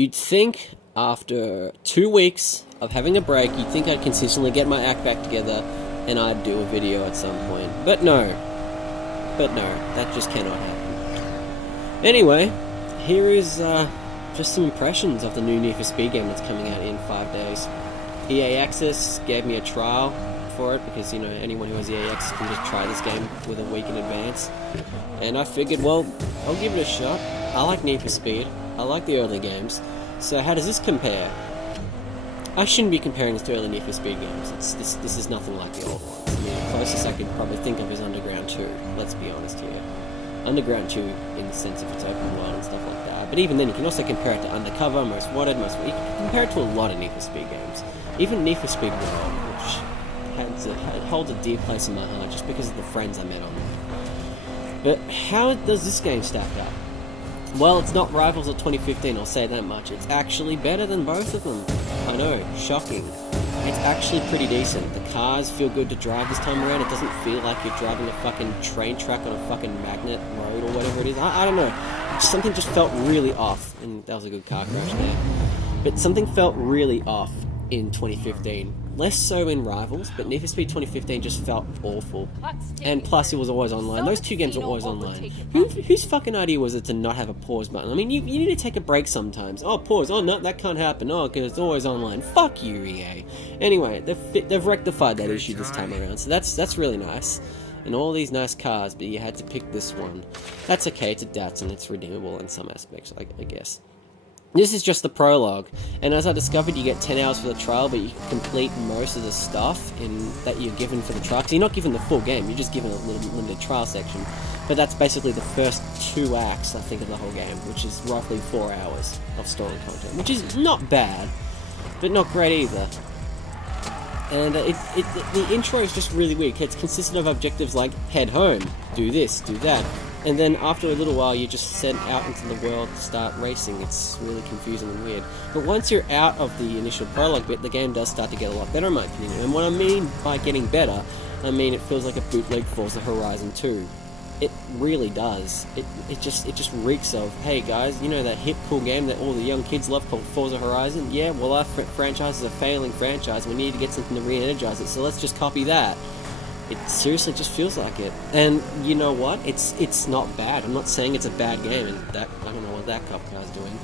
You'd think after 2 weeks of having a break, you'd think I'd consistently get my act back together and I'd do a video at some point. But no, that just cannot happen. Anyway, here is just some impressions of the new Need for Speed game that's coming out in 5 days. EA Access gave me a trial for it because, you know, anyone who has EA Access can just try this game with a week in advance. And I figured, well, I'll give it a shot. I like Need for Speed. I like the early games. So how does this compare? I shouldn't be comparing this to early Need for Speed games. This is nothing like the old ones. I mean, the closest I could probably think of is Underground 2. Let's be honest here. Underground 2 in the sense of its open world and stuff like that. But even then, you can also compare it to Undercover, Most Wanted, You can compare it to a lot of Need for Speed games. Even Need for Speed World, which holds a dear place in my heart just because of the friends I met on there. But how does this game stack up? Well, it's not rivals of 2015, I'll say that much. It's actually better than both of them. I know, shocking. It's actually pretty decent. The cars feel good to drive this time around. It doesn't feel like you're driving a fucking train track on a fucking magnet road or whatever it is. I don't know. Something just felt really off. And that was a good car crash there. But something felt really off in 2015. Less so in Rivals, but Need for Speed 2015 just felt awful. And plus, it was always online. Those two games were always online. Whose fucking idea was it to not have a pause button? I mean, you need to take a break sometimes. Oh, pause. Oh, no, that can't happen. Oh, because it's always online. Fuck you, EA. Anyway, they've rectified that issue this time around, so that's really nice. And all these nice cars, but you had to pick this one. That's okay, it's a Datsun, it's redeemable in some aspects, I guess. This is just the prologue, and as I discovered, you get 10 hours for the trial, but you can complete most of the stuff that you're given for the trial. So you're not given the full game, you're just given a little limited trial section. But that's basically the first 2 acts, I think, of the whole game, which is roughly 4 hours of story content, which is not bad, but not great either. And the intro is just really weak. It's consistent of objectives like head home, do this, do that. And then after a little while, you're just sent out into the world to start racing. It's really confusing and weird. But once you're out of the initial prologue bit, the game does start to get a lot better, in my opinion. And what I mean by getting better, I mean it feels like a bootleg Forza Horizon 2. It really does. It just reeks of, hey guys, you know that hip, cool game that all the young kids love called Forza Horizon? Yeah, well our franchise is a failing franchise. We need to get something to re-energize it, so let's just copy that. It seriously just feels like it. And you know what? It's not bad. I'm not saying it's a bad game, and that I don't know what that cop guy's doing.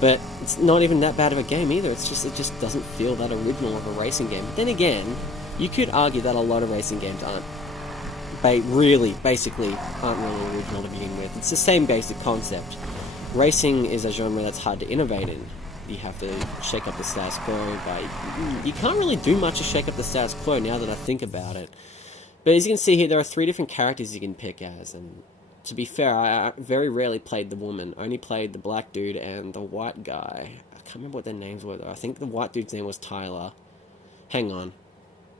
But it's not even that bad of a game either. It just doesn't feel that original of a racing game. But then again, you could argue that a lot of racing games basically aren't really original to begin with. It's the same basic concept. Racing is a genre that's hard to innovate in. You have to shake up the status quo, but you can't really do much to shake up the status quo now that I think about it. But as you can see here, there are 3 different characters you can pick as, and to be fair, I very rarely played the woman. I only played the black dude and the white guy. I can't remember what their names were though. I think the white dude's name was Tyler. Hang on.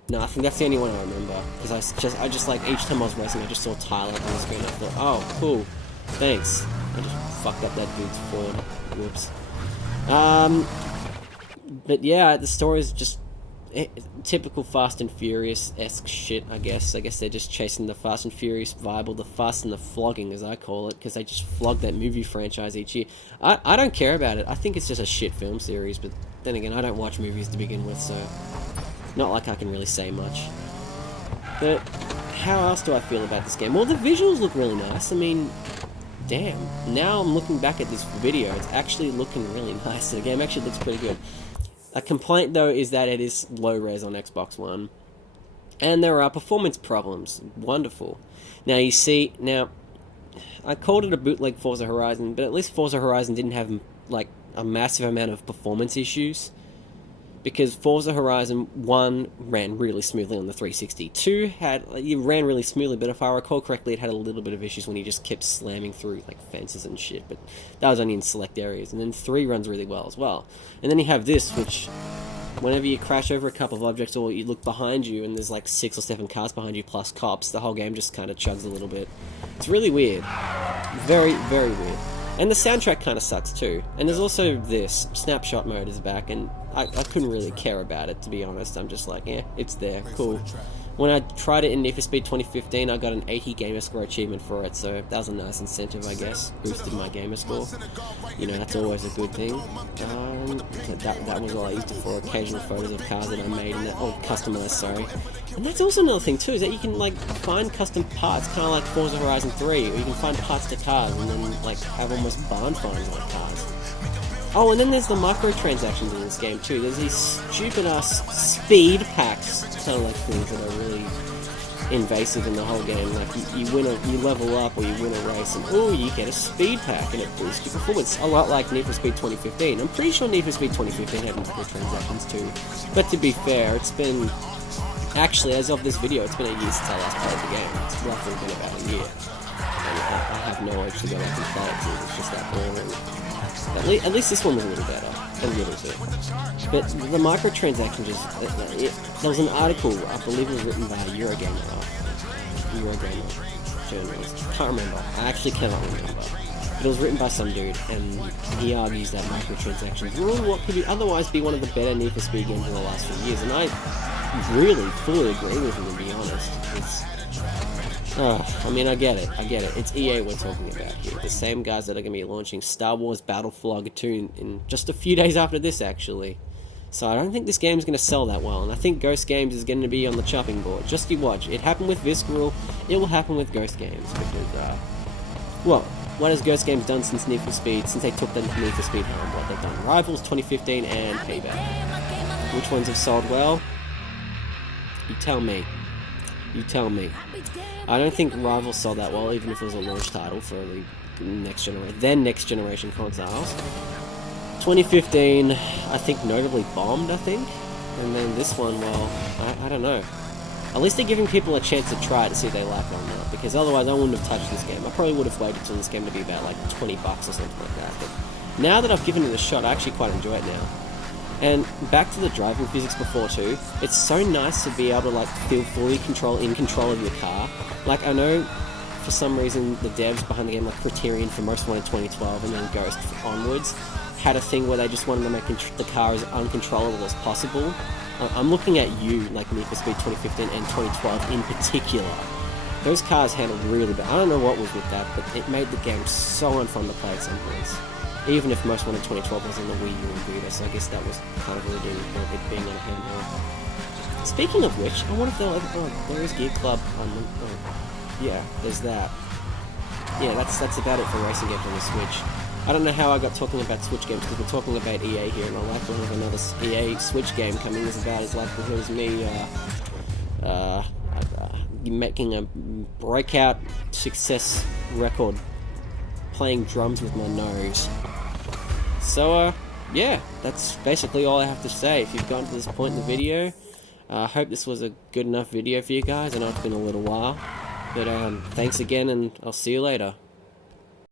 No, I think that's the only one I remember, because I just like, each time I was racing, I just saw Tyler on the screen, and I thought, oh, cool, thanks. I just fucked up that dude's Ford. Whoops. But yeah, the story is just typical Fast and Furious-esque shit, I guess. I guess they're just chasing the Fast and Furious vibe, or the Fast and the Flogging, as I call it, because they just flog that movie franchise each year. I don't care about it. I think it's just a shit film series, but then again, I don't watch movies to begin with, so not like I can really say much. But how else do I feel about this game? Well, the visuals look really nice. I mean, damn. Now I'm looking back at this video, it's actually looking really nice. The game actually looks pretty good. A complaint, though, is that it is low-res on Xbox One. And there are performance problems. Wonderful. Now, you see, I called it a bootleg Forza Horizon, but at least Forza Horizon didn't have, like, a massive amount of performance issues. Because Forza Horizon 1 ran really smoothly on the 360. 2 it ran really smoothly, but if I recall correctly, it had a little bit of issues when you just kept slamming through like fences and shit, but that was only in select areas. And then 3 runs really well as well. And then you have this, which whenever you crash over a couple of objects or you look behind you and there's like 6 or 7 cars behind you plus cops, the whole game just kind of chugs a little bit. It's really weird. Very, very weird. And the soundtrack kind of sucks too. And there's also this, snapshot mode is back, and I couldn't really care about it, to be honest. I'm just like, it's there, cool. When I tried it in Need for Speed 2015, I got an 80 gamer score achievement for it, so that was a nice incentive, I guess. Boosted my gamer score. You know, that's always a good thing. That was all I used it for, occasional photos of cars that I made, and customized, sorry. And that's also another thing too, is that you can like find custom parts, kind of like Forza Horizon 3, or you can find parts to cars and then like have almost barn finds on cars. Oh, and then there's the microtransactions in this game too. There's these stupid ass speed packs, kind of like things that are really invasive in the whole game. Like you level up or you win a race, and oh, you get a speed pack and it boosts your performance. A lot like Need for Speed 2015. I'm pretty sure Need for Speed 2015 had microtransactions too. But to be fair, it's been actually, as of this video, it's been a year since I last played the game. It's roughly been about a year, and I have no urge to go back and play it because it's just that boring. At least this one was a little better, a little bit. But the microtransactions, there was an article, I believe it was written by a Eurogamer journalist. Can't remember. I actually cannot remember. But it was written by some dude, and he argues that microtransactions ruin what could otherwise be one of the better Need for Speed games in the last few years, and I really fully agree with him, to be honest. I mean, I get it. It's EA we're talking about here. The same guys that are going to be launching Star Wars Battlefront 2 in just a few days after this, actually. So I don't think this game's going to sell that well, and I think Ghost Games is going to be on the chopping board. Just you watch. It happened with Visceral, it will happen with Ghost Games, because, well, what has Ghost Games done since Need for Speed, since they took the Need for Speed home? What they've done? Rivals 2015 and Payback. Which ones have sold well? You tell me. I don't think Rivals sold that well, even if it was a launch title for the next generation consoles. 2015, I think, notably bombed, and then this one, well, I don't know. At least they're giving people a chance to try to see if they like it or not, because otherwise I wouldn't have touched this game. I probably would have waited till this game to be about like $20 or something like that. But now that I've given it a shot, I actually quite enjoy it now. And back to the driving physics before too, it's so nice to be able to like feel fully in control of your car. Like, I know for some reason the devs behind the game, like Criterion for Most Wanted 2012 and then Ghost onwards, had a thing where they just wanted to make the car as uncontrollable as possible. I'm looking at you, like Need for Speed 2015 and 2012 in particular. Those cars handled really bad. I don't know what was with that, but it made the game so unfun to play at some points. Even if Most Wanted 2012 was on the Wii U and Vita, so I guess that was kind of a redeeming point of it being on a handheld. Speaking of which, I wonder if they'll ever... Oh, there is Gear Club on the... Oh, yeah, there's that. Yeah, that's about it for racing games on the Switch. I don't know how I got talking about Switch games, because we're talking about EA here, and the likelihood of another EA Switch game coming is about as likelihood as me making a breakout success record playing drums with my nose. So, yeah, that's basically all I have to say. If you've gotten to this point in the video, I hope this was a good enough video for you guys. I know it's been a little while, but thanks again, and I'll see you later.